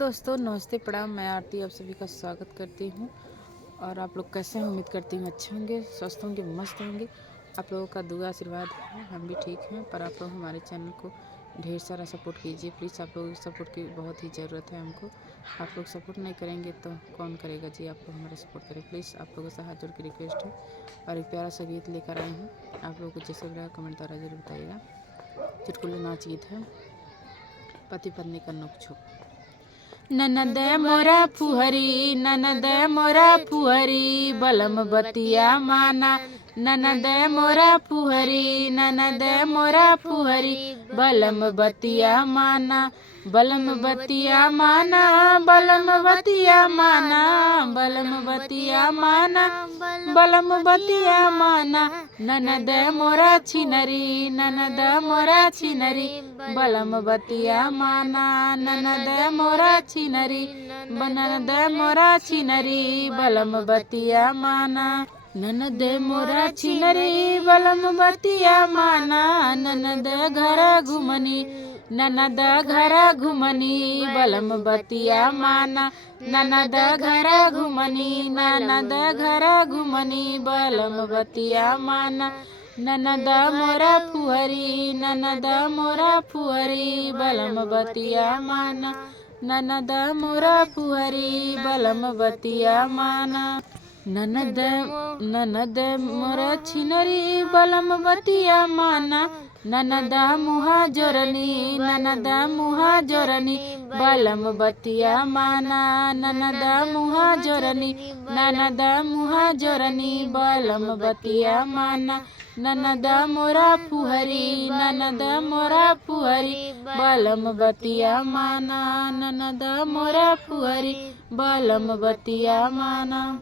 दोस्तों नमस्ते प्रणाम। मैं आरती आप सभी का स्वागत करती हूँ। और आप लोग कैसे हैं? उम्मीद करती हूँ अच्छे होंगे, स्वस्थ होंगे, मस्त होंगे। आप लोगों का दुआ आशीर्वाद है, हम भी ठीक हैं। पर आप लोग हमारे चैनल को ढेर सारा सपोर्ट कीजिए प्लीज़। आप लोगों की सपोर्ट की बहुत ही ज़रूरत है हमको। आप लोग सपोर्ट नहीं करेंगे तो कौन करेगा जी। आप लोग हमारा सपोर्ट करें प्लीज़। आप लोगों से हाथ जोड़ की रिक्वेस्ट है। और एक प्यारा सा गीत लेकर आई हूँ, आप लोगों को जैसे भी कमेंट द्वारा जरूर बताइएगा। चुटकुले नाच गीत है, पति पत्नी का नोक-झोंक। ननद मोरा फुहरी, ननद मोरा फुहरी, बलम बतिया माना। ननद मोरा फुहरी, ननद मोरा फुहरी, बलम बतिया माना। बलम बतिया माना, बलम बतिया माना, बलम बतिया माना, बलम बतिया माना। ननद मोरा छिनरी, ननद मोरा छिनरी, बलम बतिया माना। ननद मोरा छिनरी, ननद मोरा छिनरी, बलम बतिया माना। ननद मोरा छिनरी, बलम बतिया माना। ननद घर घुमनी, ननद घर घुमनी, बलम बतिया माना। ननद घर घुमनी, ननद घर घुमनी, बलम बतिया माना। ननद मोरा फुहरी, ननद मोरा फुहरी, बलम बतिया माना। ननद मोरा फुहरी, बलम बतिया माना। ननद ननद मोरा छिनरी, बलम बतिया माना। ननद मुहा जोरनी, ननद मुहा जोरनी, बलम बतिया माना। ननद मुहा जोरनी, ननद मुहा जोरनी, बलम बतिया माना। ननद मोरा फुहरी, ननद मोरा फुहरी, बलम बतिया माना। ननद मोरा फुहरी, बलम बतिया माना।